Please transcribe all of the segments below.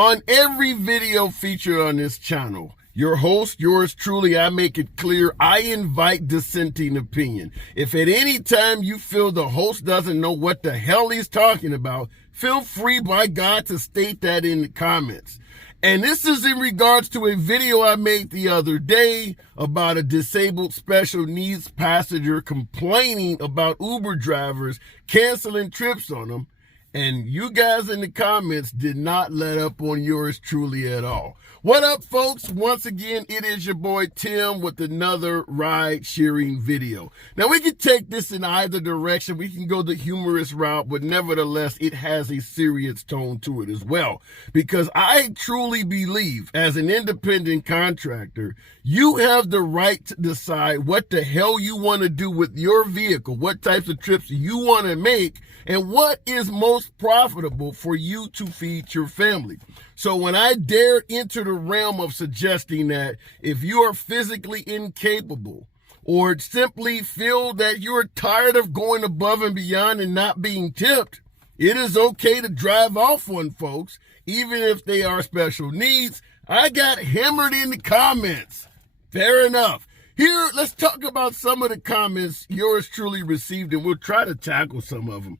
On every video featured on this channel, your host, yours truly, I make it clear, I invite dissenting opinion. If at any time you feel the host doesn't know what the hell he's talking about, feel free, by God, to state that in the comments. And this is in regards to a video I made the other day about a disabled special needs passenger complaining about Uber drivers canceling trips on them. And you guys in the comments did not let up on yours truly at all. What up, folks? Once again, it is your boy Tim with another ride sharing video. Now, we can take this in either direction. We can go the humorous route, but nevertheless, it has a serious tone to it as well. Because I truly believe, as an independent contractor, you have the right to decide what the hell you want to do with your vehicle, what types of trips you want to make, and what is most profitable for you to feed your family. So when I dare enter the realm of suggesting that if you are physically incapable or simply feel that you're tired of going above and beyond and not being tipped, it is okay to drive off on folks, even if they are special needs. I got hammered in the comments. Fair enough. Here, let's talk about some of the comments yours truly received, and we'll try to tackle some of them.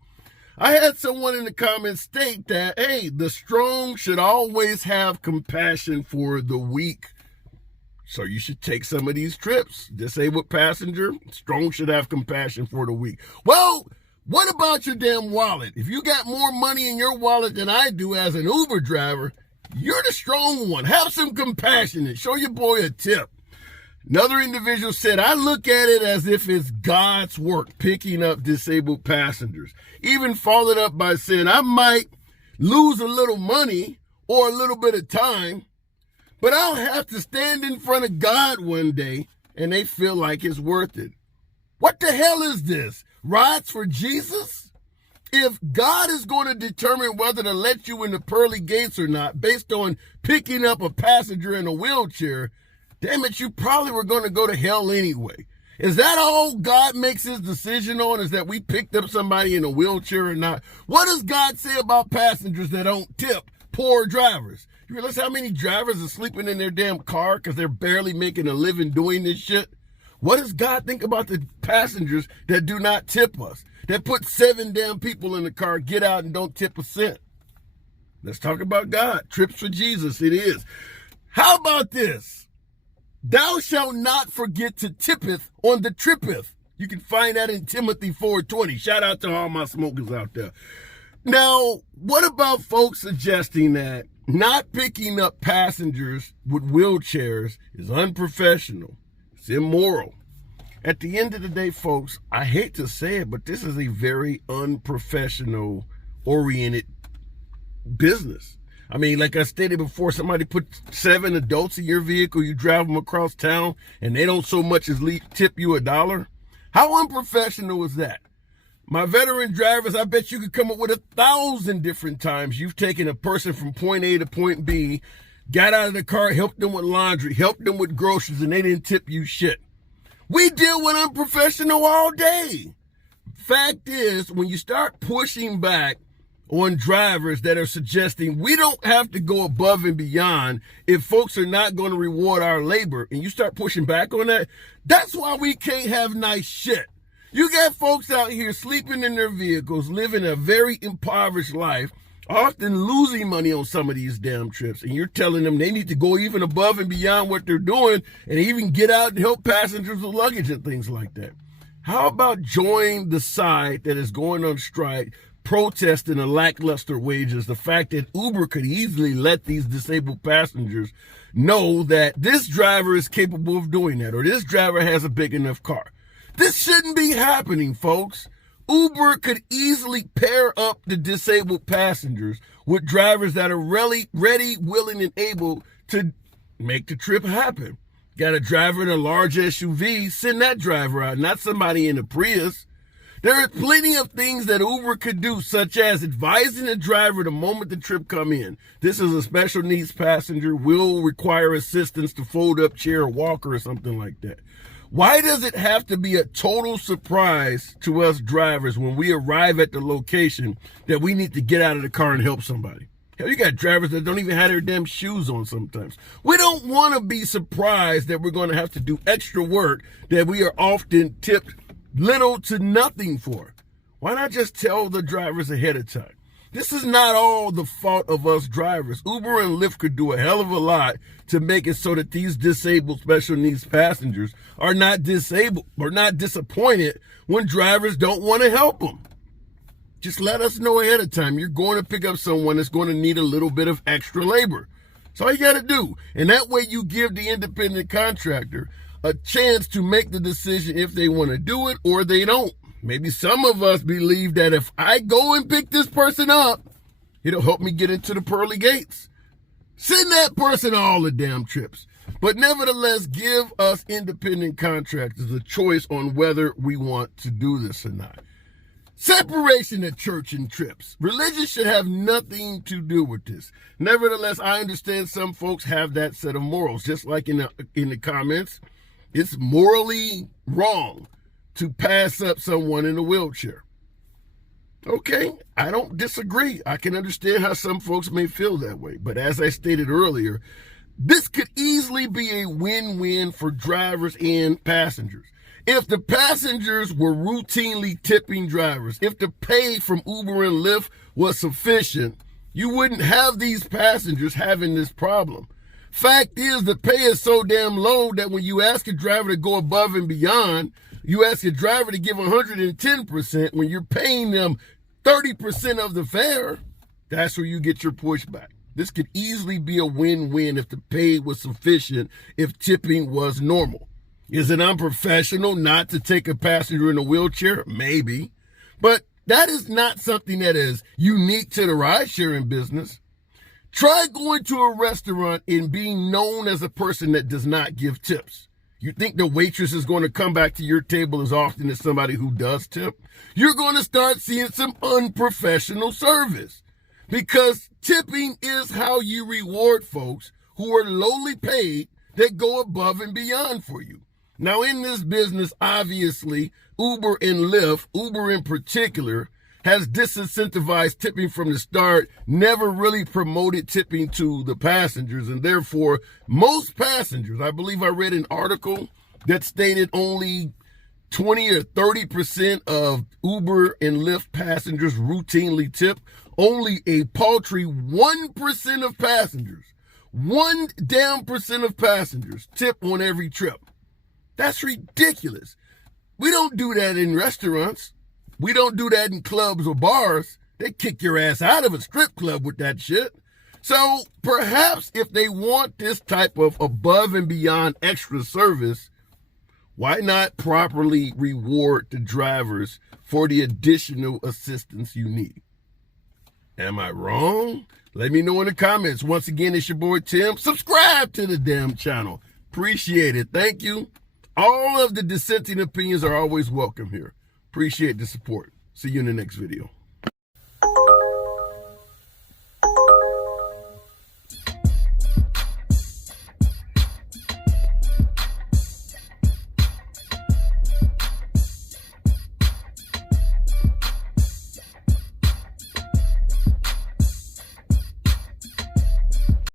I had someone in the comments state that, hey, the strong should always have compassion for the weak. So you should take some of these trips. Disabled passenger, strong should have compassion for the weak. Well, what about your damn wallet? If you got more money in your wallet than I do as an Uber driver, you're the strong one. Have some compassion and show your boy a tip. Another individual said, I look at it as if it's God's work picking up disabled passengers. Even followed up by saying, I might lose a little money or a little bit of time, but I'll have to stand in front of God one day and they feel like it's worth it. What the hell is this? Rides for Jesus? If God is going to determine whether to let you in the pearly gates or not based on picking up a passenger in a wheelchair, damn it, you probably were going to go to hell anyway. Is that all God makes his decision on, is that we picked up somebody in a wheelchair or not? What does God say about passengers that don't tip poor drivers? You realize how many drivers are sleeping in their damn car because they're barely making a living doing this shit? What does God think about the passengers that do not tip us? That put 7 damn people in the car, get out and don't tip a cent? Let's talk about God. Trips for Jesus, it is. How about this? Thou shalt not forget to tippeth on the trippeth. You can find that in Timothy 4:20. Shout out to all my smokers out there. Now, what about folks suggesting that not picking up passengers with wheelchairs is unprofessional? It's immoral. At the end of the day, folks, I hate to say it, but this is a very unprofessional oriented business. I mean, like I stated before, somebody put 7 adults in your vehicle, you drive them across town, and they don't so much as tip you $1. How unprofessional is that? My veteran drivers, I bet you could come up with 1,000 different times you've taken a person from point A to point B, got out of the car, helped them with laundry, helped them with groceries, and they didn't tip you shit. We deal with unprofessional all day. Fact is, when you start pushing back on drivers that are suggesting we don't have to go above and beyond if folks are not going to reward our labor, and you start pushing back on that, that's why we can't have nice shit. You got folks out here sleeping in their vehicles, living a very impoverished life, often losing money on some of these damn trips, and you're telling them they need to go even above and beyond what they're doing and even get out and help passengers with luggage and things like that. How about join the side that is going on strike, protesting the lackluster wages, the fact that Uber could easily let these disabled passengers know that this driver is capable of doing that, or this driver has a big enough car. This shouldn't be happening, folks. Uber could easily pair up the disabled passengers with drivers that are really ready, willing, and able to make the trip happen. Got a driver in a large SUV, send that driver out, not somebody in a Prius. There are plenty of things that Uber could do, such as advising the driver the moment the trip come in. This is a special needs passenger, will require assistance to fold up chair or walker or something like that. Why does it have to be a total surprise to us drivers when we arrive at the location that we need to get out of the car and help somebody? Hell, you got drivers that don't even have their damn shoes on sometimes. We don't want to be surprised that we're going to have to do extra work that we are often tipped little to nothing for. Why not just tell the drivers ahead of time? This is not all the fault of us drivers. Uber and Lyft could do a hell of a lot to make it so that these disabled special needs passengers are not disabled or not disappointed when drivers don't want to help them. Just let us know ahead of time. You're going to pick up someone that's going to need a little bit of extra labor. That's all you got to do. And that way you give the independent contractor a chance to make the decision if they want to do it or they don't. Maybe some of us believe that if I go and pick this person up, it'll help me get into the pearly gates. Send that person all the damn trips. But nevertheless, give us independent contractors a choice on whether we want to do this or not. Separation of church and trips. Religion should have nothing to do with this. Nevertheless, I understand some folks have that set of morals. Just like in the comments, it's morally wrong to pass up someone in a wheelchair. Okay, I don't disagree. I can understand how some folks may feel that way. But as I stated earlier, this could easily be a win-win for drivers and passengers. If the passengers were routinely tipping drivers, if the pay from Uber and Lyft was sufficient, you wouldn't have these passengers having this problem. Fact is, the pay is so damn low that when you ask a driver to go above and beyond, you ask a driver to give 110% when you're paying them 30% of the fare. That's where you get your pushback. This could easily be a win-win if the pay was sufficient, if tipping was normal. Is it unprofessional not to take a passenger in a wheelchair? Maybe. But that is not something that is unique to the ride-sharing business. Try going to a restaurant and being known as a person that does not give tips. You think the waitress is going to come back to your table as often as somebody who does tip? You're going to start seeing some unprofessional service, because tipping is how you reward folks who are lowly paid that go above and beyond for you. Now, in this business, obviously, Uber and Lyft, Uber in particular, has disincentivized tipping from the start, never really promoted tipping to the passengers, and therefore most passengers, I believe I read an article that stated only 20 or 30% of Uber and Lyft passengers routinely tip. Only a paltry 1% of passengers, 1% of passengers tip on every trip. That's ridiculous. We don't do that in restaurants. We don't do that in clubs or bars. They kick your ass out of a strip club with that shit. So perhaps if they want this type of above and beyond extra service, why not properly reward the drivers for the additional assistance you need? Am I wrong? Let me know in the comments. Once again, it's your boy Tim. Subscribe to the damn channel. Appreciate it. Thank you. All of the dissenting opinions are always welcome here. Appreciate the support. See you in the next video.